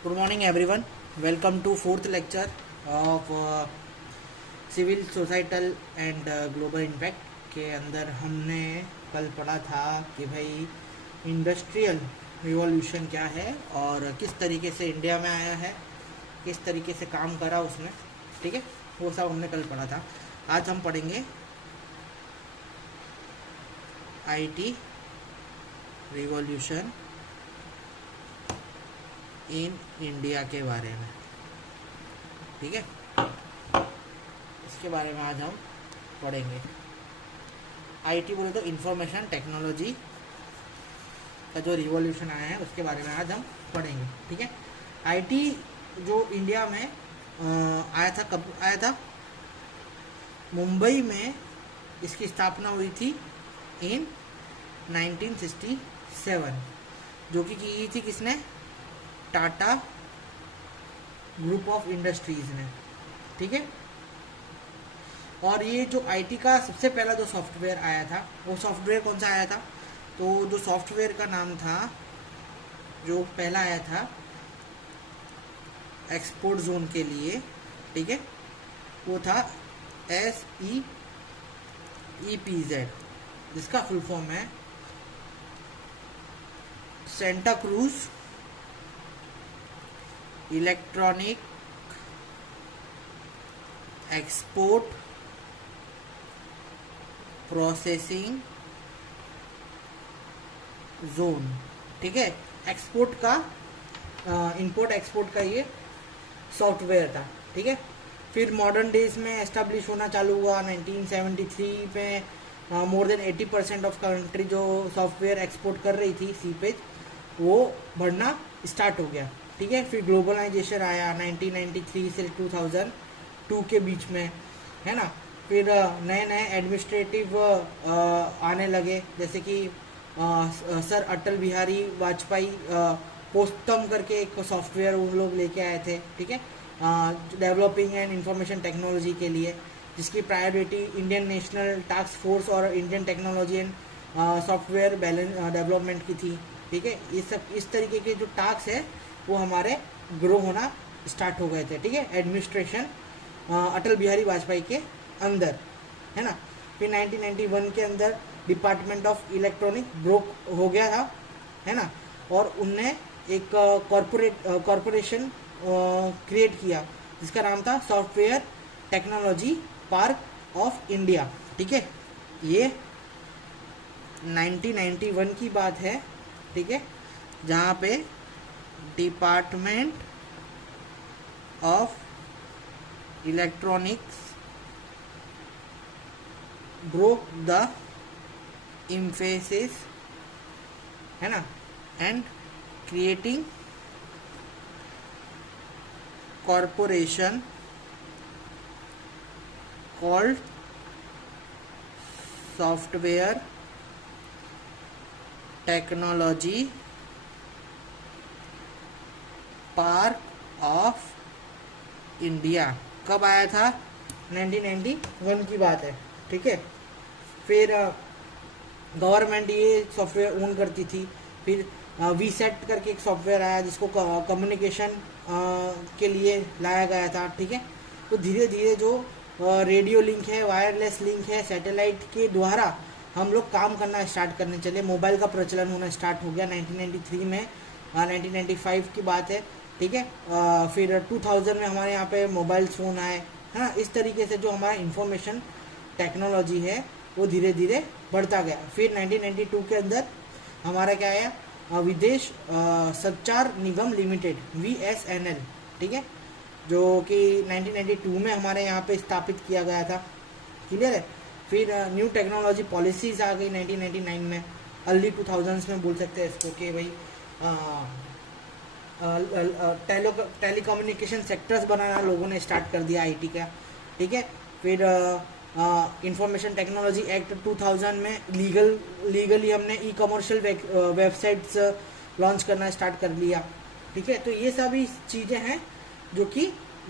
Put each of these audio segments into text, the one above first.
Good morning, everyone. Welcome to fourth lecture of civil societal and global impact के अंदर हमने कल पढ़ा था कि भाई इंडस्ट्रियल रिवॉल्यूशन क्या है और किस तरीके से इंडिया में आया है, किस तरीके से काम करा उसने, ठीक है। वो सब हमने कल पढ़ा था। आज हम पढ़ेंगे आईटी रिवॉल्यूशन इन इंडिया के बारे में, ठीक है। इसके बारे में आज हम पढ़ेंगे। आईटी बोले तो इंफॉर्मेशन टेक्नोलॉजी का जो रिवॉल्यूशन आया है उसके बारे में आज हम पढ़ेंगे, ठीक है। आईटी जो इंडिया में आया था, कब आया था? मुंबई में इसकी स्थापना हुई थी इन 1967, जो कि की थी किसने? टाटा ग्रुप ऑफ इंडस्ट्रीज ने, ठीक है। और ये जो आईटी का सबसे पहला जो सॉफ्टवेयर आया था, वो सॉफ्टवेयर कौन सा आया था? तो जो सॉफ्टवेयर का नाम था, जो पहला आया था एक्सपोर्ट जोन के लिए, ठीक है, वो था SEEPZ, जिसका फुल फॉर्म है Santa cruise electronic export processing zone, ठीक है। एक्सपोर्ट का इंपोर्ट एक्सपोर्ट का ये सॉफ्टवेयर था, ठीक है। फिर मॉडर्न डेज में एस्टेब्लिश होना चालू हुआ 1973 में। मोर देन 80% ऑफ कंट्री जो सॉफ्टवेयर एक्सपोर्ट कर रही थी सीपेज, वो बढ़ना स्टार्ट हो गया, ठीक है। फिर ग्लोबलाइजेशन आया 1993 से 2002 के बीच में, है ना। फिर नए नए एडमिनिस्ट्रेटिव आने लगे, जैसे कि सर अटल बिहारी वाजपेयी पोस्टम करके एक सॉफ्टवेयर वो लोग लेके आए थे, ठीक है, डेवलपिंग एंड इंफॉर्मेशन टेक्नोलॉजी के लिए, जिसकी priority Indian national task force और Indian technology and software balance development की थी, ठीक है। ये सब इस तरीके के जो टास्क है वो हमारे ग्रो होना स्टार्ट हो गए थे, ठीक है, एडमिनिस्ट्रेशन अटल बिहारी वाजपेयी के अंदर, है ना। फिर 1991 के अंदर डिपार्टमेंट ऑफ इलेक्ट्रॉनिक ब्रोक हो गया था, है ना, और उनने एक कॉरपोरेशन क्रिएट किया जिसका नाम था software technology park of India, ठीक है। ये 1991 की बात है, ठीक है, जहाँ पे department of electronics broke the emphasis, है ना, and creating corporation called software technology park of India. कब आया था? 1991 की बात है, ठीक है। फिर गवर्नमेंट ये सॉफ्टवेयर ओन करती थी। फिर वीसेट करके एक सॉफ्टवेयर आया जिसको कम्युनिकेशन के लिए लाया गया था, ठीक है। तो धीरे धीरे जो रेडियो लिंक है, वायरलेस लिंक है, सैटेलाइट के द्वारा हम लोग काम करना स्टार्ट करने चले। मोबाइल का प्रचलन होना स्टार्ट हो गया 1993 में, 1995 की बात है, ठीक है। फिर 2000 में हमारे यहाँ पे मोबाइल फ़ोन आए, है ना। इस तरीके से जो हमारा इंफॉर्मेशन टेक्नोलॉजी है वो धीरे धीरे बढ़ता गया। फिर 1992 के अंदर हमारा क्या आया? विदेश संचार निगम लिमिटेड, VSNL, ठीक है, जो कि 1992 में हमारे यहाँ पे स्थापित किया गया था, क्लियर है। फिर न्यू टेक्नोलॉजी पॉलिसीज आ गई 1999 में, अर्ली 2000s में बोल सकते हैं इसको कि भाई टेलीकम्युनिकेशन सेक्टर्स बनाना लोगों ने स्टार्ट कर दिया आईटी का, ठीक है। फिर इंफॉर्मेशन टेक्नोलॉजी एक्ट 2000 में लीगली हमने ई कमर्शियल वेबसाइट्स लॉन्च करना स्टार्ट कर लिया, ठीक है। तो ये सभी चीज़ें हैं जो कि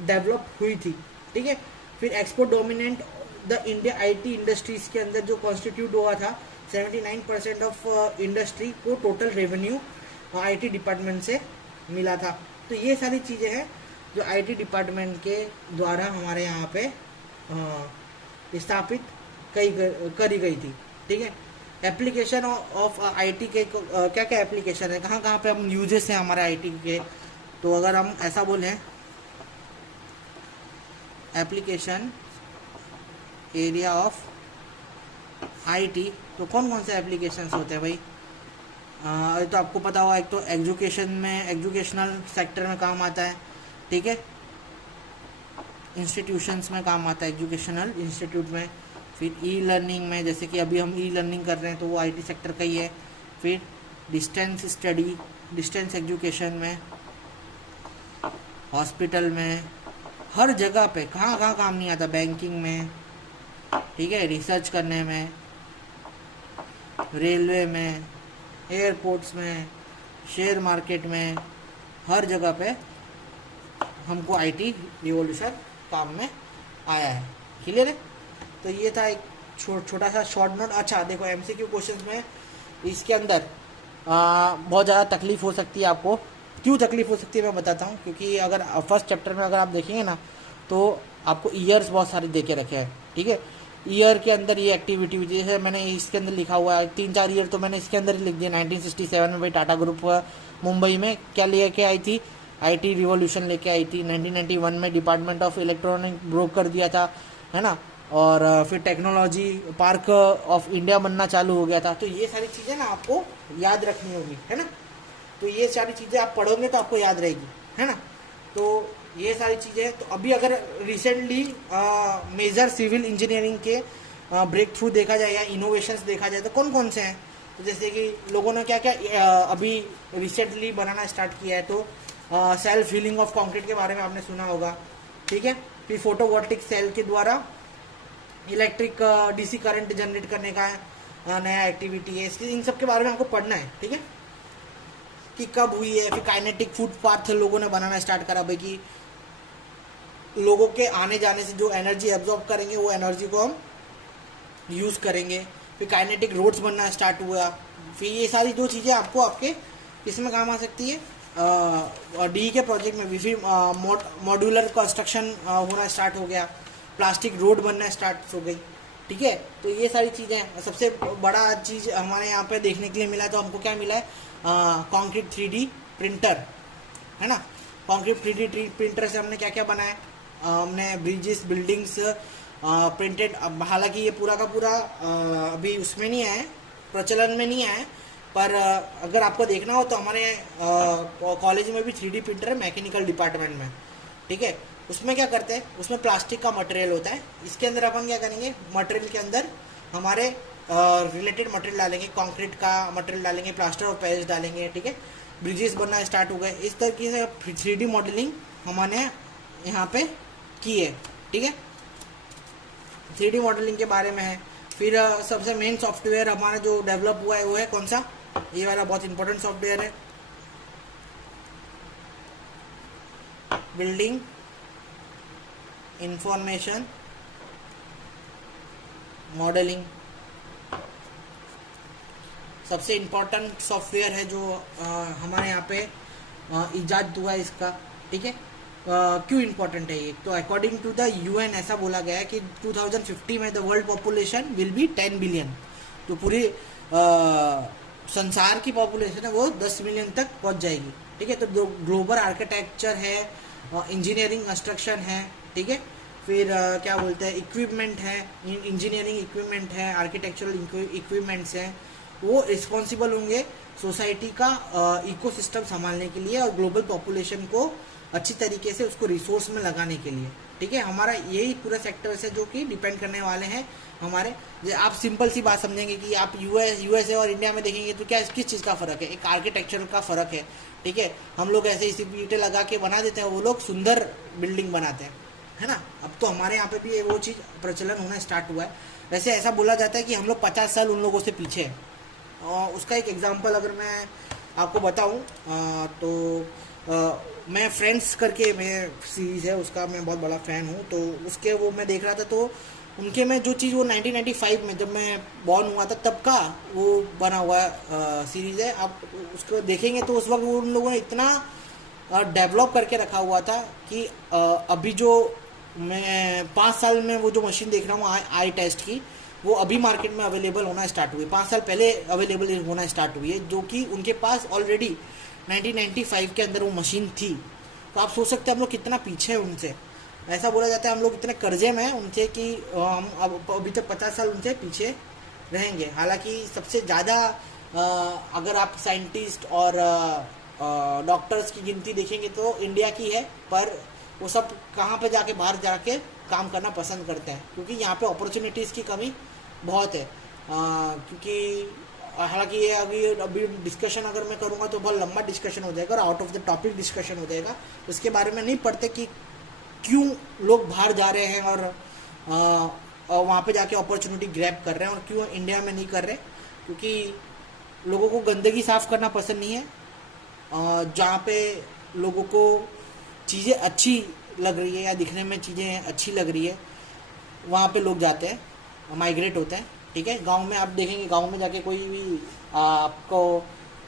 डेवलप हुई थी, ठीक है। फिर export dominant the India IT industries के अंदर जो कॉन्स्टिट्यूट हुआ था 79% ऑफ इंडस्ट्री को टोटल रेवेन्यू आईटी डिपार्टमेंट से मिला था, तो ये सारी चीज़ें हैं जो आईटी डिपार्टमेंट के द्वारा हमारे यहाँ पे स्थापित करी गई थी। ठीक है, एप्लीकेशन ऑफ आईटी के क्या क्या एप्लीकेशन है, कहाँ कहाँ पे हम यूजेस हैं हमारे आईटी के। तो अगर हम ऐसा बोलें एप्लीकेशन एरिया ऑफ आईटी, तो कौन कौन से एप्लीकेशंस होते हैं भाई? तो आपको पता होगा, एक तो एजुकेशन में, एजुकेशनल सेक्टर में काम आता है। ठीक है, इंस्टीट्यूशंस में काम आता है, एजुकेशनल इंस्टीट्यूट में। फिर ई लर्निंग में, जैसे कि अभी हम ई लर्निंग कर रहे हैं तो वो आईटी सेक्टर का ही है। फिर डिस्टेंस स्टडी, डिस्टेंस एजुकेशन में, हॉस्पिटल में, हर जगह पे कहाँ कहाँ काम नहीं आता, बैंकिंग में, ठीक है, रिसर्च करने में, रेलवे में, एयरपोर्ट्स में, शेयर मार्केट में, हर जगह पे हमको आईटी रिवॉल्यूशन काम में आया है। क्लियर है? तो ये था एक छोटा सा शॉर्ट नोट। अच्छा देखो, एमसीक्यू क्वेश्चंस में इसके अंदर बहुत ज़्यादा तकलीफ हो सकती है आपको। क्यों तकलीफ हो सकती है मैं बताता हूँ, क्योंकि अगर फर्स्ट चैप्टर में अगर आप देखेंगे ना तो आपको ईयर्स बहुत सारे दे के रखे हैं। ठीक है, ईयर के अंदर ये एक्टिविटी, जैसे मैंने इसके अंदर लिखा हुआ है 3-4 ईयर तो मैंने इसके अंदर ही लिख दिया। 1967 में भाई टाटा ग्रुप मुंबई में क्या लेके आई थी, आईटी रिवॉल्यूशन लेके आई थी। 1991 में डिपार्टमेंट ऑफ इलेक्ट्रॉनिक ब्रोक कर दिया था, है ना, और फिर टेक्नोलॉजी पार्क ऑफ इंडिया बनना चालू हो गया था। तो ये सारी चीज़ें ना आपको याद रखनी होगी, है ना। तो ये सारी चीज़ें आप पढ़ोगे तो आपको याद रहेगी, है ना। तो ये सारी चीज़ें, तो अभी अगर रिसेंटली मेजर सिविल इंजीनियरिंग के ब्रेक थ्रू देखा जाए या इनोवेशंस देखा जाए तो कौन कौन से हैं, तो जैसे कि लोगों ने क्या क्या अभी रिसेंटली बनाना स्टार्ट किया है। तो सेल्फ हीलिंग ऑफ कंक्रीट के बारे में आपने सुना होगा। ठीक है, फिर फोटोवोल्टिक सेल के द्वारा इलेक्ट्रिक डीसी करंट जनरेट करने का नया एक्टिविटी है। इन सब के बारे में आपको पढ़ना है। ठीक है, कि कब हुई है। फिर काइनेटिक फुटपाथ लोगों ने बनाना स्टार्ट करा भाई, कि लोगों के आने जाने से जो एनर्जी एब्जॉर्ब करेंगे वो एनर्जी को हम यूज़ करेंगे। फिर काइनेटिक रोड्स बनना स्टार्ट हुआ। फिर ये सारी जो चीज़ें आपको आपके किसमें काम आ सकती है, डी के प्रोजेक्ट में भी। फिर मॉड्यूलर कंस्ट्रक्शन होना स्टार्ट हो गया, प्लास्टिक रोड बनना स्टार्ट हो गई। ठीक है, तो ये सारी चीज़ें। सबसे बड़ा चीज़ हमारे यहाँ पे देखने के लिए मिला है, तो हमको क्या मिला है, कॉन्क्रीट 3D प्रिंटर, है ना। कॉन्क्रीट 3D प्रिंटर से हमने क्या क्या बनाया, हमने ब्रिजेस, बिल्डिंग्स प्रिंटेड। हालांकि ये पूरा का पूरा अभी उसमें नहीं है, प्रचलन में नहीं है, पर अगर आपको देखना हो तो हमारे कॉलेज में भी 3D प्रिंटर है, मैकेनिकल डिपार्टमेंट में। ठीक है, उसमें क्या करते हैं, उसमें प्लास्टिक का मटेरियल होता है। इसके अंदर अपन क्या करेंगे, मटेरियल के अंदर हमारे रिलेटेड मटेरियल डालेंगे, कंक्रीट का मटेरियल डालेंगे, प्लास्टर ऑफ पेरिस डालेंगे। ठीक है, ब्रिजेस बनना स्टार्ट हो गए। इस तरीके से 3D मॉडलिंग हमने यहाँ पे की है। ठीक है, 3D मॉडलिंग के बारे में है। फिर सबसे मेन सॉफ्टवेयर हमारा जो डेवलप हुआ है वो है कौन सा, ये वाला बहुत इंपॉर्टेंट सॉफ्टवेयर है, बिल्डिंग इंफॉर्मेशन मॉडलिंग। सबसे इम्पोर्टेंट सॉफ्टवेयर है जो हमारे यहाँ पे इजाद हुआ है इसका। ठीक है, क्यों इम्पोर्टेंट है ये, तो अकॉर्डिंग टू द यूएन ऐसा बोला गया है कि 2050 में the world population will be 10 billion. तो पूरी संसार की पॉपुलेशन है वो 10 मिलियन तक पहुंच जाएगी। ठीक है, तो ग्लोबल आर्किटेक्चर है, इंजीनियरिंग कंस्ट्रक्शन है। ठीक है, फिर क्या बोलते हैं, इक्विपमेंट है, इंजीनियरिंग इक्विपमेंट है, आर्किटेक्चरल इक्विपमेंट्स हैं, वो रिस्पॉन्सिबल होंगे सोसाइटी का इकोसिस्टम संभालने के लिए और ग्लोबल पॉपुलेशन को अच्छी तरीके से उसको रिसोर्स में लगाने के लिए। ठीक है, हमारा यही पूरा सेक्टर्स है जो कि डिपेंड करने वाले हैं हमारे। आप सिंपल सी बात समझेंगे कि आप यूएसए और इंडिया में देखेंगे तो क्या किस चीज़ का फ़र्क है, एक आर्किटेक्चर का फ़र्क है। ठीक है, हम लोग ऐसे इसी ईंटें लगा के बना देते हैं, वो लोग सुंदर बिल्डिंग बनाते हैं, है ना। अब तो हमारे यहाँ पे भी वो चीज़ प्रचलन होना स्टार्ट हुआ है। वैसे ऐसा बोला जाता है कि हम लोग 50 साल उन लोगों से पीछे हैं। और उसका एक एग्जांपल अगर मैं आपको बताऊं तो मैं फ्रेंड्स करके मैं सीरीज़ है उसका मैं बहुत बड़ा फ़ैन हूं। तो उसके वो मैं देख रहा था, तो उनके में जो चीज़ वो 1995 में जब मैं बॉर्न हुआ था तब का वो बना हुआ सीरीज़ है। आप उसको देखेंगे तो उस वक्त उन लोगों ने इतना डेवलप करके रखा हुआ था कि अभी जो मैं 5 साल में वो जो मशीन देख रहा हूँ आई टेस्ट की, वो अभी मार्केट में अवेलेबल होना स्टार्ट हुई, 5 साल पहले अवेलेबल होना स्टार्ट हुई है, जो कि उनके पास ऑलरेडी 1995 के अंदर वो मशीन थी। तो आप सोच सकते हैं हम लोग कितना पीछे हैं उनसे। ऐसा बोला जाता है हम लोग इतने कर्जे में हैं उनसे कि हम अब अभी तक 50 साल उनसे पीछे रहेंगे। हालांकि सबसे ज़्यादा अगर आप साइंटिस्ट और डॉक्टर्स की गिनती देखेंगे तो इंडिया की है, पर वो सब कहाँ पे जाके बाहर जाके काम करना पसंद करते हैं, क्योंकि यहाँ पे अपॉर्चुनिटीज़ की कमी बहुत है। क्योंकि हालांकि ये अभी डिस्कशन अगर मैं करूँगा तो बहुत लंबा डिस्कशन हो जाएगा और out of the topic discussion हो जाएगा। उसके बारे में नहीं पढ़ते कि क्यों लोग बाहर जा रहे हैं और वहाँ पे जाके अपॉर्चुनिटी ग्रैब कर रहे हैं और क्यों इंडिया में नहीं कर रहे। क्योंकि लोगों को गंदगी साफ़ करना पसंद नहीं है। जहाँ पे लोगों को चीज़ें अच्छी लग रही है या दिखने में चीज़ें अच्छी लग रही है, वहाँ पे लोग जाते हैं, माइग्रेट होते हैं। ठीक है, गांव में आप देखेंगे, गांव में जाके कोई भी आपको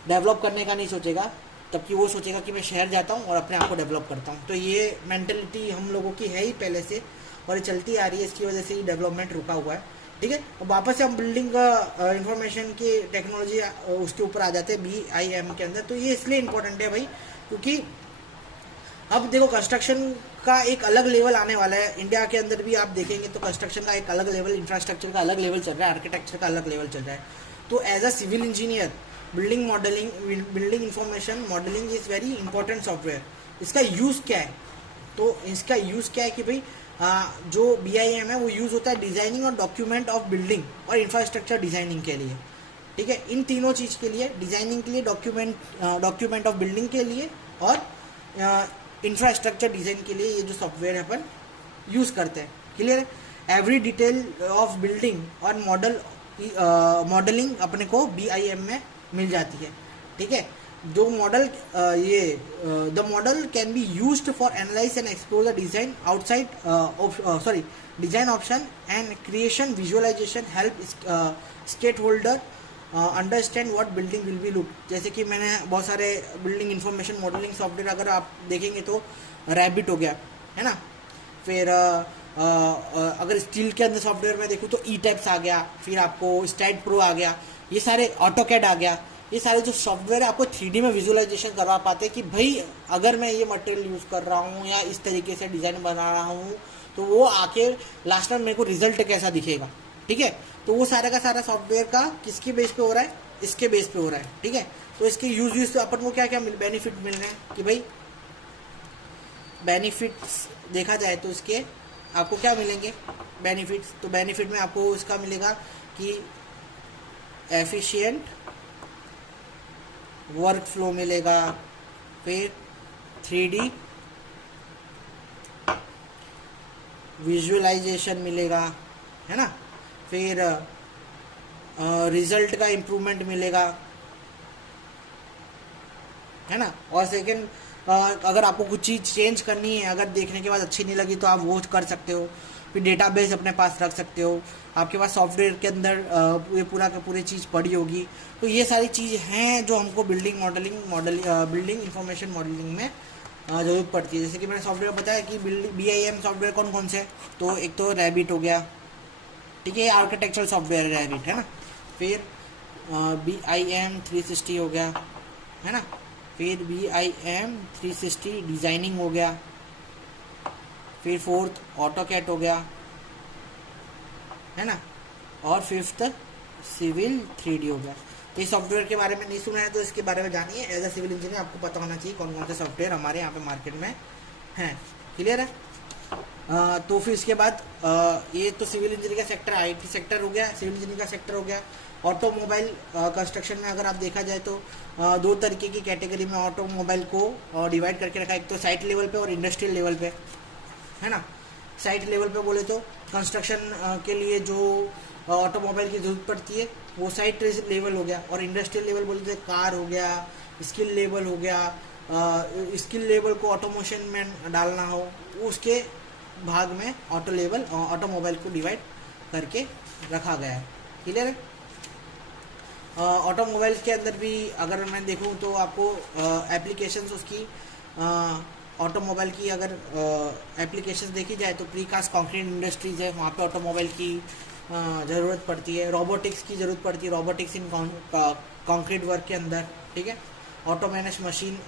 डेवलप करने का नहीं सोचेगा, तबकि वो सोचेगा कि मैं शहर जाता हूँ और अपने आप को डेवलप करता हूँ। तो ये मेंटेलिटी हम लोगों की है ही पहले से और ये चलती आ रही है, इसकी वजह से ही डेवलपमेंट रुका हुआ है। ठीक है, अब वापस से हम बिल्डिंग इंफॉर्मेशन की टेक्नोलॉजी उसके ऊपर आ जाते हैं BIM के अंदर। तो ये इसलिए इम्पोर्टेंट है भाई, क्योंकि अब देखो कंस्ट्रक्शन का एक अलग लेवल आने वाला है। इंडिया के अंदर भी आप देखेंगे तो कंस्ट्रक्शन का एक अलग लेवल, इंफ्रास्ट्रक्चर का अलग लेवल चल रहा है, आर्किटेक्चर का अलग लेवल चल रहा है। तो as a civil engineer building modelling, building information modelling is very important software. इसका यूज़ क्या है? तो इसका यूज़ क्या है कि भाई जो BIM है वो यूज़ होता है डिज़ाइनिंग और डॉक्यूमेंट ऑफ बिल्डिंग और इंफ्रास्ट्रक्चर डिज़ाइनिंग के लिए। ठीक है, इन तीनों चीज़ के लिए, डिज़ाइनिंग के लिए, डॉक्यूमेंट ऑफ बिल्डिंग के लिए और इंफ्रास्ट्रक्चर डिज़ाइन के लिए ये जो सॉफ्टवेयर है अपन यूज़ करते हैं। क्लियर है? एवरी डिटेल ऑफ बिल्डिंग और मॉडलिंग अपने को BIM में मिल जाती है। ठीक है, जो model the model can be used for analyse and explore the design outside design option and creation visualisation help stakeholder understand what building will be look. जैसे कि मैंने बहुत सारे बिल्डिंग इंफॉर्मेशन मॉडलिंग सॉफ्टवेयर अगर आप देखेंगे तो rabbit हो गया, है ना। फिर अगर स्टील के अंदर सॉफ्टवेयर में देखूँ तो ई-टैप्स आ गया, फिर आपको स्टैट प्रो आ गया, ये सारे ऑटोकैड आ गया। ये सारे जो सॉफ्टवेयर है आपको 3D में विजुअलाइजेशन करवा पाते हैं कि भाई अगर मैं ये मटेरियल यूज़ कर रहा हूँ या इस तरीके से डिज़ाइन बना रहा हूँ तो वो आके लास्ट में मेरे को रिजल्ट कैसा दिखेगा। ठीक है, तो वो सारा का सारा सॉफ्टवेयर का किसके बेस पे हो रहा है? इसके बेस पे हो रहा है। ठीक है, तो इसके यूज से अपन को क्या क्या बेनिफिट मिल रहे हैं कि भाई बेनिफिट्स देखा जाए तो इसके आपको क्या मिलेंगे बेनिफिट्स। तो बेनिफिट में आपको इसका मिलेगा कि एफिशिएंट वर्क फ्लो मिलेगा, फिर 3D विजुअलाइजेशन मिलेगा, है ना, फिर रिजल्ट का इम्प्रूवमेंट मिलेगा, है ना। और सेकंड, अगर आपको कुछ चीज़ चेंज करनी है, अगर देखने के बाद अच्छी नहीं लगी तो आप वो कर सकते हो। फिर डेटाबेस अपने पास रख सकते हो, आपके पास सॉफ्टवेयर के अंदर ये पूरा का पूरी चीज़ पड़ी होगी। तो ये सारी चीज़ हैं जो हमको बिल्डिंग इंफॉर्मेशन मॉडलिंग में ज़रूरत पड़ती है। जैसे कि मैंने सॉफ्टवेयर बताया कि BIM सॉफ्टवेयर कौन कौन से, तो एक तो रैबिट हो गया, ठीक है, आर्किटेक्चरल सॉफ्टवेयर रैबिट, है ना। फिर BIM 360 हो गया, है ना। फिर BIM 360 डिज़ाइनिंग हो गया। फिर फोर्थ ऑटोकैड हो गया, है ना। और फिफ्थ सिविल 3D हो गया। तो इस सॉफ्टवेयर के बारे में नहीं सुना है तो इसके बारे में जानिए। एज अ सिविल इंजीनियर आपको पता होना चाहिए कौन कौन से सॉफ्टवेयर हमारे यहाँ पे मार्केट में हैं। क्लियर है? तो फिर इसके बाद ये तो सिविल इंजीनियरिंग का सेक्टर, IT सेक्टर हो गया, सिविल इंजीनियरिंग का सेक्टर हो गया। ऑटोमोबाइल कंस्ट्रक्शन में अगर आप देखा जाए तो दो तरीके की कैटेगरी में ऑटोमोबाइल को डिवाइड करके रखा है। एक तो साइट लेवल पे और इंडस्ट्रियल लेवल पे, है ना। साइट लेवल पे बोले तो कंस्ट्रक्शन के लिए जो ऑटोमोबाइल की ज़रूरत पड़ती है वो साइट लेवल हो गया। और इंडस्ट्रियल लेवल बोले तो कार हो गया, स्किल लेवल हो गया। स्किल लेवल को ऑटोमोशन में डालना हो उसके भाग में ऑटोमोबाइल को डिवाइड करके रखा गया है। क्लियर है? ऑटोमोबाइल्स के अंदर भी अगर मैं देखूं तो आपको एप्लीकेशंस उसकी ऑटोमोबाइल की अगर एप्लीकेशंस देखी जाए तो प्रीकास्ट कंक्रीट इंडस्ट्रीज है, वहाँ पे ऑटोमोबाइल की ज़रूरत पड़ती है। रोबोटिक्स की ज़रूरत पड़ती है, रोबोटिक्स इन कंक्रीट वर्क के अंदर, ठीक है। Autonomous machine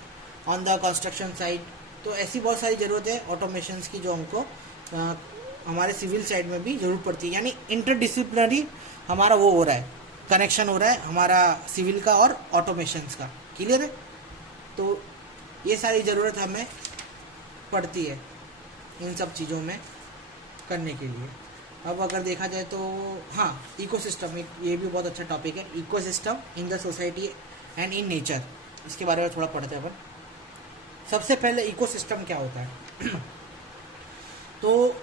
on the construction side. तो ऐसी बहुत सारी ज़रूरत है ऑटोमेशंस की जो हमको हमारे सिविल साइड में भी ज़रूरत पड़ती है। यानी इंटरडिसिप्लिनरी हमारा वो हो रहा है, कनेक्शन हो रहा है हमारा सिविल का और ऑटोमेशंस का। क्लियर है? तो ये सारी ज़रूरत हमें पड़ती है इन सब चीज़ों में करने के लिए। अब अगर देखा जाए तो हाँ, इकोसिस्टम, ये भी बहुत अच्छा टॉपिक है। Ecosystem in the society and in nature, इसके बारे में थोड़ा पढ़ते हैं अपन। सबसे पहले इकोसिस्टम क्या होता है तो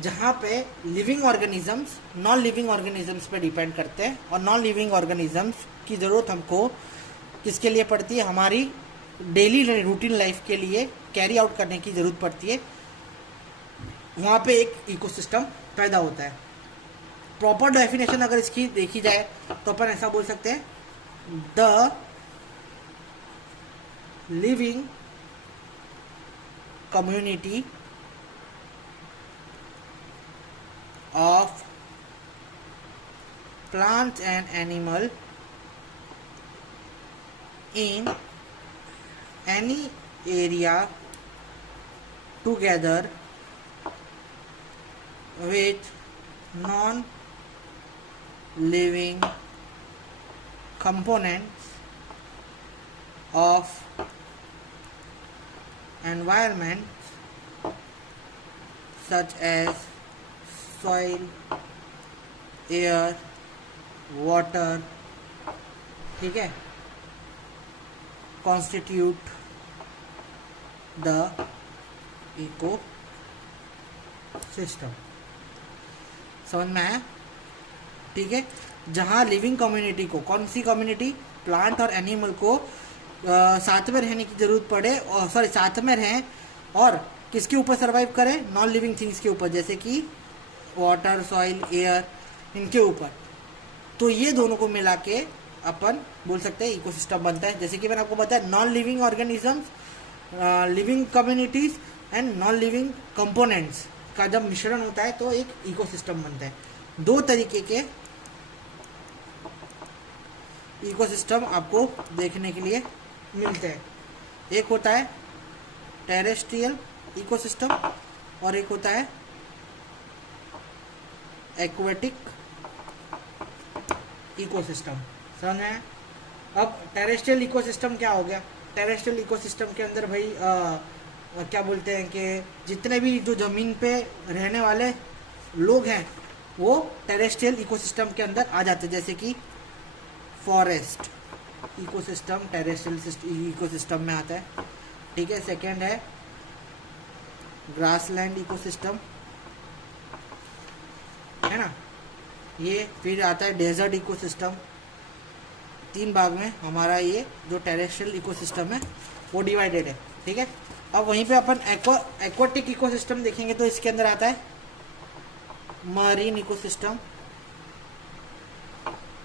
जहाँ पे living organisms non living organisms पे डिपेंड करते हैं, और नॉन लिविंग ऑर्गेनिजम्स की ज़रूरत हमको किसके लिए पड़ती है, हमारी डेली रूटीन लाइफ के लिए कैरी आउट करने की ज़रूरत पड़ती है। वहाँ पे एक इकोसिस्टम पैदा होता है। प्रॉपर डेफिनेशन अगर इसकी देखी जाए तो अपन ऐसा बोल सकते हैं, the living community of plants and animal in any area together with non-living components of environment such as soil, air, water, ठीक है, constitute the ecosystem। समझ में आया? ठीक है। जहाँ लिविंग कम्युनिटी को, कौन सी कम्युनिटी, प्लांट और एनिमल को साथ में रहने की जरूरत पड़े, और सॉरी साथ में रहें और किसके ऊपर सर्वाइव करें, नॉन लिविंग थिंग्स के ऊपर, जैसे कि वाटर, सॉइल, एयर, इनके ऊपर। तो ये दोनों को मिला के अपन बोल सकते हैं इकोसिस्टम बनता है। जैसे कि मैंने आपको बताया, non living organisms, living communities and non living components का जब मिश्रण होता है तो एक इकोसिस्टम बनता है। दो तरीके के इकोसिस्टम आपको देखने के लिए मिलते हैं। एक होता है टेरेस्ट्रियल इकोसिस्टम और एक होता है एक्वेटिक इकोसिस्टम। समझ में? अब टेरेस्ट्रियल इकोसिस्टम क्या हो गया? टेरेस्ट्रियल इकोसिस्टम के अंदर भाई क्या बोलते हैं कि जितने भी जो ज़मीन पे रहने वाले लोग हैं वो टेरेस्ट्रियल इकोसिस्टम के अंदर आ जाते हैं। जैसे कि फॉरेस्ट इकोसिस्टम टेरेस्ट्रियल इकोसिस्टम में आता है, ठीक है। सेकेंड है ग्रासलैंड इकोसिस्टम, है ना, ये। फिर आता है डेजर्ट इकोसिस्टम। 3 भाग में हमारा ये जो टेरेस्ट्रियल इकोसिस्टम है वो डिवाइडेड है, ठीक है। अब वहीं पे अपन एक्वाटिक इकोसिस्टम देखेंगे तो इसके अंदर आता है मरीन इकोसिस्टम,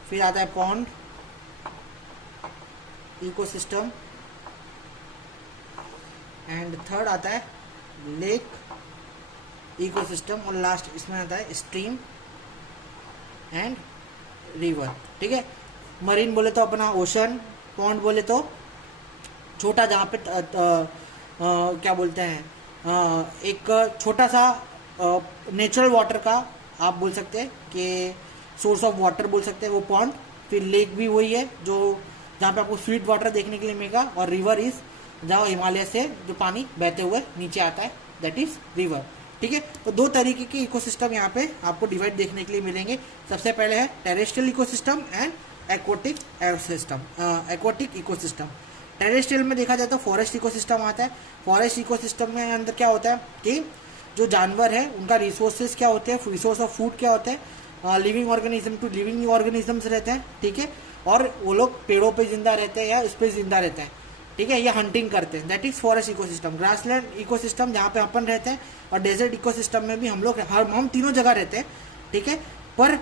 फिर आता है पॉन्ड इकोसिस्टम, एंड थर्ड आता है लेक इकोसिस्टम, और लास्ट इसमें आता है स्ट्रीम एंड रिवर, ठीक है। मरीन बोले तो अपना ओशन, पॉन्ड बोले तो छोटा जहाँ पे क्या बोलते हैं एक छोटा सा नेचुरल वाटर का आप बोल सकते हैं कि सोर्स ऑफ वाटर बोल सकते हैं वो पॉन्ड। फिर लेक भी वही है जो जहाँ पे आपको स्वीट वाटर देखने के लिए मिलेगा, और रिवर इज जहाँ हिमालय से जो पानी बहते हुए नीचे आता है, दैट इज रिवर, ठीक है। तो दो तरीके के इकोसिस्टम यहाँ पे आपको डिवाइड देखने के लिए मिलेंगे। सबसे पहले है terrestrial ecosystem and aquatic ecosystem. Terrestrial में देखा जाए तो फॉरेस्ट इकोसिस्टम आता है। फॉरेस्ट इकोसिस्टम में अंदर क्या होता है कि जो जानवर है उनका रिसोर्सेज क्या होते हैं, रिसोर्स ऑफ फूड क्या होते हैं, living organism to living organisms रहते हैं, ठीक है। और वो लोग पेड़ों पे जिंदा रहते हैं या उस पर जिंदा रहते हैं, ठीक है, या हंटिंग करते हैं, that is forest ecosystem. Grassland ecosystem जहाँ पे अपन रहते हैं, और डेजर्ट इकोसिस्टम में भी हम तीनों जगह रहते हैं, ठीक है। पर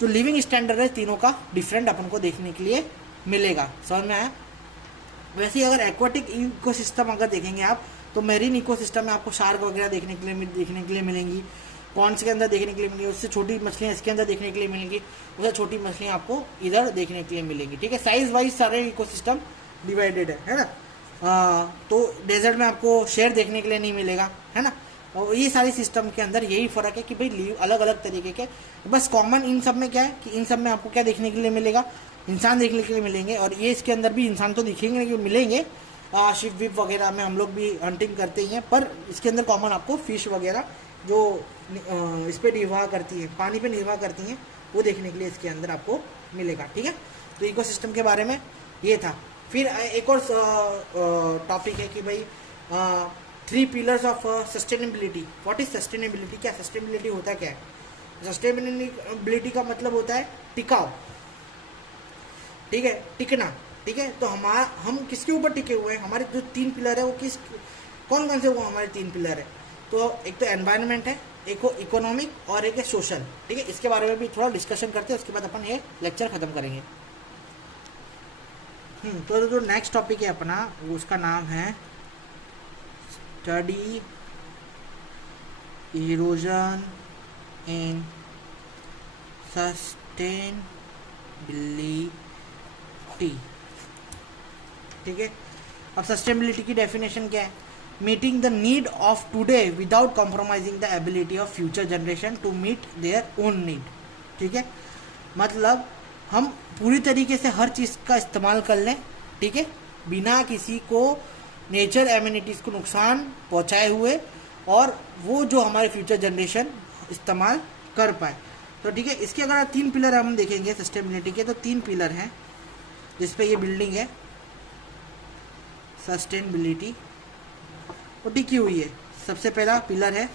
जो लिविंग स्टैंडर्ड है तीनों का डिफरेंट अपन को देखने के लिए मिलेगा। समझ में आया? वैसे ही अगर एक्वाटिक इकोसिस्टम अगर देखेंगे आप, तो मेरीन इकोसिस्टम में आपको शार्क वगैरह देखने के लिए मिलेंगी, पॉन्ड्स के अंदर देखने के लिए मिलेंगी, उससे छोटी मछलियाँ इसके अंदर देखने के लिए मिलेंगी, उससे छोटी मछलियाँ आपको इधर देखने के लिए मिलेंगी, ठीक है। साइज वाइज सारे इकोसिस्टम डिवाइडेड है ना। तो डेजर्ट में आपको शेर देखने के लिए नहीं मिलेगा, है ना। और ये सारे सिस्टम के अंदर यही फर्क है कि भाई लीव अलग अलग तरीके के, बस कॉमन इन सब में क्या है कि इन सब में आपको क्या देखने के लिए मिलेगा, इंसान देखने के लिए मिलेंगे। और ये इसके अंदर भी इंसान तो दिखेंगे कि मिलेंगे, शिप विप वगैरह में हम लोग भी हंटिंग करते ही हैं, पर इसके अंदर कॉमन आपको फिश वगैरह जो इस पर निर्वाह करती हैं, पानी पे निर्वाह करती हैं, वो देखने के लिए इसके अंदर आपको मिलेगा, ठीक है। तो इकोसिस्टम के बारे में ये था। फिर एक और टॉपिक है कि भाई 3 pillars of sustainability. What is sustainability, क्या सस्टेनेबिलिटी होता क्या है। सस्टेनेबिलिटी का मतलब होता है टिकाऊ, ठीक है, टिकना, ठीक है। तो हम किसके ऊपर टिके हुए हैं, हमारे जो 3 पिलर है वो कौन कौन से वो हमारे 3 पिलर है। तो एक तो एनवायरनमेंट है, एक हो इकोनॉमिक और एक है सोशल, ठीक है। इसके बारे में भी थोड़ा डिस्कशन करते हैं, उसके बाद अपन ये लेक्चर खत्म करेंगे। तो जो नेक्स्ट टॉपिक है अपना, उसका नाम है स्टडी इरोजन इन सस्टेनेबिलिटी, ठीक है। अब सस्टेनेबिलिटी की डेफिनेशन क्या है, meeting the need of today without compromising the ability of future generation to meet their own need, ठीक है। मतलब हम पूरी तरीके से हर चीज़ का इस्तेमाल कर लें, ठीक है, बिना किसी को नेचर एमिनिटीज़ को नुकसान पहुंचाए हुए, और वो जो हमारे फ्यूचर जनरेशन इस्तेमाल कर पाए। तो ठीक है, इसके अगर 3 पिलर हम देखेंगे सस्टेनेबिलिटी के, तो 3 पिलर हैं जिस पे ये बिल्डिंग है सस्टेनेबिलिटी, वो टिकी हुई है। सबसे पहला पिलर है,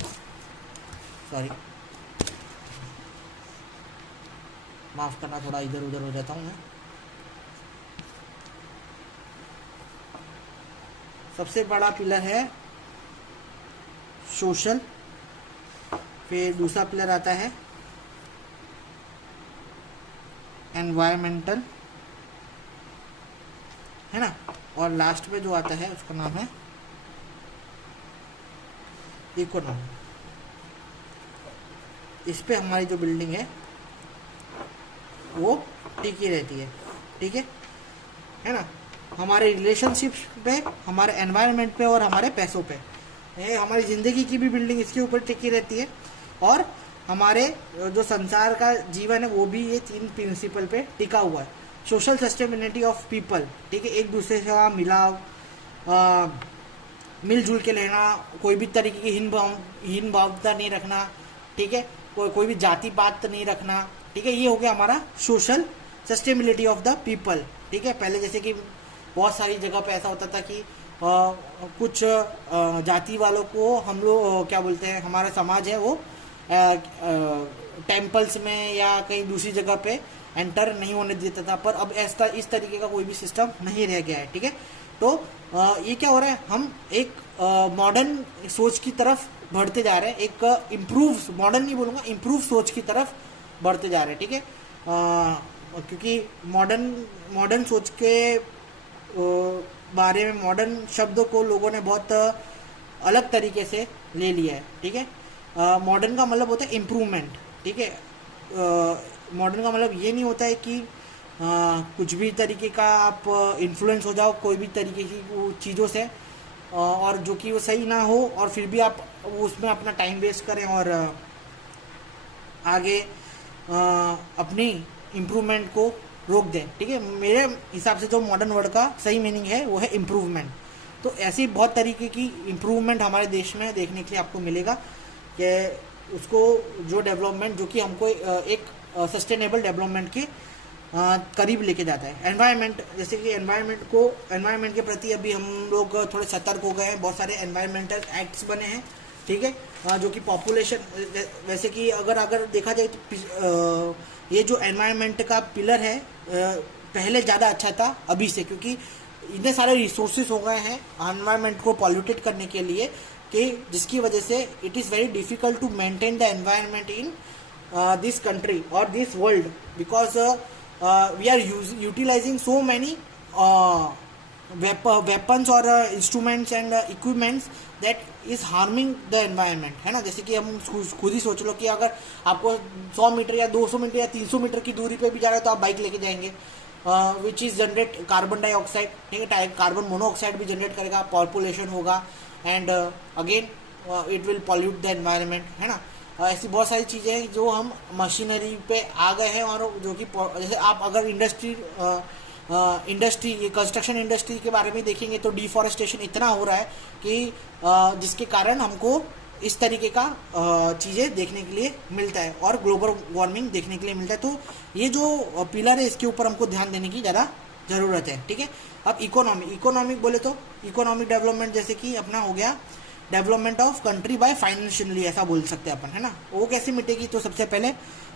सॉरी माफ करना, थोड़ा इधर उधर हो जाता हूँ मैं। सबसे बड़ा पिलर है सोशल, फिर दूसरा पिलर आता है एनवायरमेंटल, है ना, और लास्ट में जो आता है उसका नाम है इकोनॉमी। इस पे हमारी जो बिल्डिंग है वो टिकी रहती है, ठीक है ना। हमारे रिलेशनशिप्स पे, हमारे एनवायरनमेंट पे और हमारे पैसों पे, ये हमारी ज़िंदगी की भी बिल्डिंग इसके ऊपर टिकी रहती है। और हमारे जो संसार का जीवन है वो भी ये 3 प्रिंसिपल पे टिका हुआ है। सोशल सस्टेनेबिलिटी ऑफ पीपल, ठीक है, एक दूसरे से मिलाव, मिलजुल के रहना, कोई भी तरीके की हीन भावता नहीं रखना, ठीक है, कोई भी जाति पात नहीं रखना, ठीक है। ये हो गया हमारा social sustainability of the people, ठीक है। पहले जैसे कि बहुत सारी जगह पे ऐसा होता था कि कुछ जाति वालों को हम लोग क्या बोलते हैं, हमारा समाज है वो टेम्पल्स में या कहीं दूसरी जगह पे एंटर नहीं होने देता था, पर अब ऐसा इस तरीके का कोई भी सिस्टम नहीं रह गया है, ठीक है। तो ये क्या हो रहा है, हम एक मॉडर्न सोच की तरफ बढ़ते जा रहे हैं, एक इम्प्रूव, मॉडर्न नहीं बोलूँगा, इम्प्रूव सोच की तरफ बढ़ते जा रहे हैं, ठीक है। क्योंकि मॉडर्न सोच के बारे में, मॉडर्न शब्दों को लोगों ने बहुत अलग तरीके से ले लिया है, ठीक है। मॉडर्न का मतलब होता है इम्प्रूवमेंट, ठीक है। मॉडर्न का मतलब ये नहीं होता है कि कुछ भी तरीके का आप इन्फ्लुएंस हो जाओ कोई भी तरीके की चीज़ों से, और जो कि वो सही ना हो, और फिर भी आप उसमें अपना टाइम वेस्ट करें और आगे अपनी इम्प्रूवमेंट को रोक दें, ठीक है। मेरे हिसाब से जो मॉडर्न वर्ड का सही मीनिंग है वो है इम्प्रूवमेंट। तो ऐसी बहुत तरीके की इम्प्रूवमेंट हमारे देश में देखने के लिए आपको मिलेगा, कि उसको जो डेवलपमेंट जो कि हमको एक सस्टेनेबल डेवलपमेंट के करीब लेके जाता है। एनवायरनमेंट, जैसे कि एनवायरनमेंट के प्रति अभी हम लोग थोड़े सतर्क हो गए हैं, बहुत सारे एनवायरनमेंटल एक्ट्स बने हैं, ठीक है, जो कि पॉपुलेशन, वैसे कि अगर देखा जाए तो ये जो एनवायरनमेंट का पिलर है पहले ज़्यादा अच्छा था अभी से, क्योंकि इतने सारे रिसोर्सेज हो गए हैं एनवायरनमेंट को पॉल्यूटेड करने के लिए, कि जिसकी वजह से it is very difficult to maintain the environment in this country और this world, because we are utilising so many weapons और instruments and equipments that is harming the environment, है ना। जैसे कि हम खुद ही सोच लो कि अगर आपको 100 मीटर या 200 मीटर या 300 मीटर की दूरी पे भी जा रहे हैं तो आप बाइक लेके जाएंगे, which is generate carbon dioxide, ठीक है, कार्बन मोनोऑक्साइड भी जनरेट करेगा, पॉपुलेशन होगा, and again it will pollute the environment, है ना। ऐसी बहुत सारी चीज़ें हैं जो हम मशीनरी पे आ गए हैं, और जो कि जैसे आप अगर इंडस्ट्री ये कंस्ट्रक्शन इंडस्ट्री के बारे में देखेंगे तो डिफॉरेस्टेशन इतना हो रहा है कि जिसके कारण हमको इस तरीके का चीज़ें देखने के लिए मिलता है और ग्लोबल वार्मिंग देखने के लिए मिलता है। तो ये जो पिलर है इसके ऊपर हमको ध्यान देने की ज़्यादा ज़रूरत है, ठीक है। अब इकोनॉमिक बोले तो इकोनॉमिक डेवलपमेंट जैसे कि अपना हो गया development of country by financially, ऐसा बोल सकते हैं अपन, है ना। वो कैसे मिटेगी, तो सबसे पहले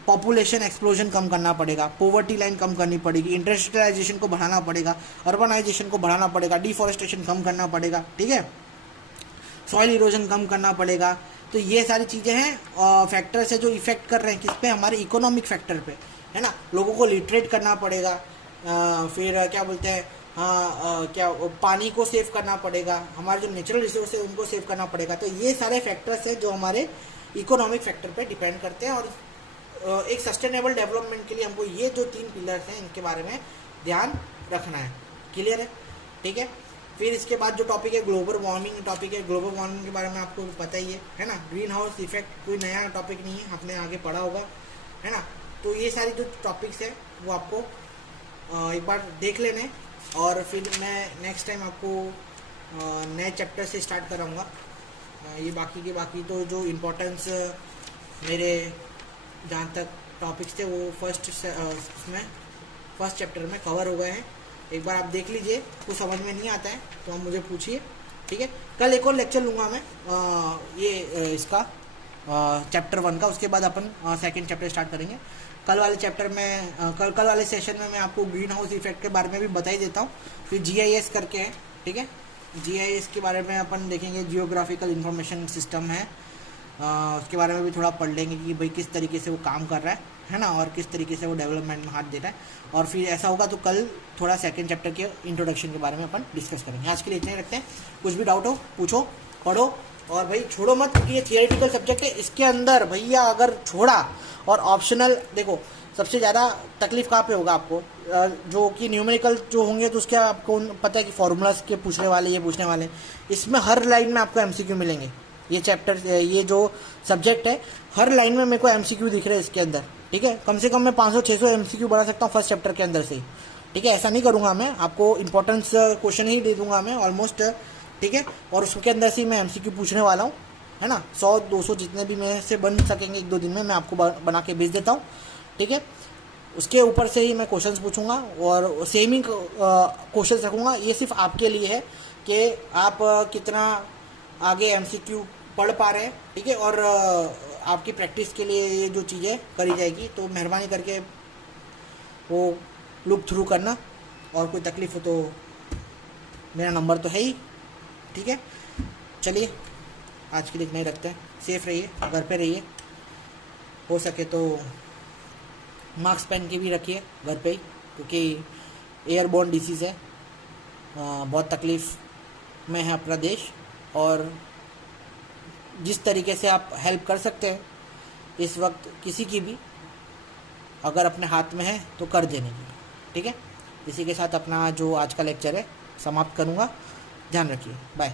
पॉपुलेशन एक्सप्लोजन कम करना पड़ेगा, पोवर्टी लाइन कम करनी पड़ेगी, इंडस्ट्रियलाइजेशन को बढ़ाना पड़ेगा, अर्बनाइजेशन को बढ़ाना पड़ेगा, डिफॉरेस्टेशन कम करना पड़ेगा, ठीक है, सॉइल इरोजन कम करना पड़ेगा। तो ये सारी चीज़ें हैं फैक्टर्स है जो इफेक्ट कर रहे हैं किस पे, हमारे इकोनॉमिक फैक्टर पे, है ना। लोगों को लिटरेट करना पड़ेगा, फिर क्या बोलते हैं, क्या पानी को सेव करना पड़ेगा, हमारे जो नेचुरल रिसोर्स है उनको सेव करना पड़ेगा। तो ये सारे फैक्टर्स हैं जो हमारे इकोनॉमिक फैक्टर पे डिपेंड करते हैं, और एक सस्टेनेबल डेवलपमेंट के लिए हमको ये जो 3 पिलर्स हैं इनके बारे में ध्यान रखना है। क्लियर है, ठीक है। फिर इसके बाद जो टॉपिक है ग्लोबल वार्मिंग टॉपिक है, ग्लोबल वार्मिंग के बारे में आपको पता ही है ना। ग्रीन हाउस इफेक्ट कोई नया टॉपिक नहीं है, आपने आगे पढ़ा होगा, है ना। तो ये सारी जो टॉपिक्स है वो आपको एक बार देख लेने, और फिर मैं नेक्स्ट टाइम आपको नए चैप्टर से स्टार्ट कराऊंगा। ये बाकी तो जो इम्पोर्टेंस मेरे जहाँ तक टॉपिक्स थे वो फर्स्ट चैप्टर में कवर हो गए हैं। एक बार आप देख लीजिए, कुछ समझ में नहीं आता है तो आप मुझे पूछिए, ठीक है। कल एक और लेक्चर लूँगा मैं इसका चैप्टर 1 का, उसके बाद अपन सेकंड चैप्टर स्टार्ट करेंगे। कल वाले चैप्टर में कल वाले सेशन में मैं आपको ग्रीन हाउस इफेक्ट के बारे में भी बता ही देता हूँ। फिर GIS करके है, ठीक है, GIS के बारे में अपन देखेंगे, जियोग्राफिकल इंफॉर्मेशन सिस्टम है, उसके बारे में भी थोड़ा पढ़ लेंगे कि भाई किस तरीके से वो काम कर रहा है ना, और किस तरीके से वो डेवलपमेंट में हाथ दे रहा है। और फिर ऐसा होगा तो कल थोड़ा सेकंड चैप्टर के इंट्रोडक्शन के बारे में अपन डिस्कस करेंगे। आज के लिए इतने ही रखते हैं, कुछ भी डाउट हो पूछो, पढ़ो, और भाई छोड़ो मत, क्योंकि ये थियोरेटिकल सब्जेक्ट है। इसके अंदर भैया अगर छोड़ा और ऑप्शनल, देखो सबसे ज़्यादा तकलीफ कहाँ पे होगा आपको, जो कि न्यूमेरिकल जो होंगे तो उसके आपको पता है कि फॉर्मूलाज के पूछने वाले, ये पूछने वाले, इसमें हर लाइन में आपको MCQ मिलेंगे। ये चैप्टर, ये जो सब्जेक्ट है, हर लाइन में मेरे को MCQ दिख रहे हैं इसके अंदर, ठीक है। कम से कम मैं 500-600 MCQ बना सकता हूँ फर्स्ट चैप्टर के अंदर से ही, ठीक है। ऐसा नहीं करूँगा मैं, आपको इंपॉर्टेंस क्वेश्चन ही दे दूंगा मैं ऑलमोस्ट, ठीक है, और उसके अंदर से मैं MCQ पूछने वाला हूँ, है ना। 100-200 जितने भी मेरे से बन सकेंगे 1-2 दिन में मैं आपको बना के भेज देता हूँ, ठीक है। उसके ऊपर से ही मैं क्वेश्चंस पूछूंगा और सेम ही क्वेश्चंस रखूँगा। ये सिर्फ आपके लिए है कि आप कितना आगे MCQ पढ़ पा रहे हैं, ठीक है, और आपकी प्रैक्टिस के लिए ये जो चीज़ें करी जाएगी, तो मेहरबानी करके वो लुक थ्रू करना, और कोई तकलीफ हो तो मेरा नंबर तो है ही, ठीक है। चलिए आज के लिए इतना ही रखते हैं, सेफ रहिए, घर पे रहिए, हो सके तो मास्क पहन के भी रखिए घर पे ही, क्योंकि एयरबोर्न डिसीज़ है, बहुत तकलीफ़ में है अपना देश, और जिस तरीके से आप हेल्प कर सकते हैं इस वक्त किसी की भी, अगर अपने हाथ में है तो कर देने की, ठीक है। इसी के साथ अपना जो आज का लेक्चर है समाप्त करूँगा, ध्यान रखिए, बाय।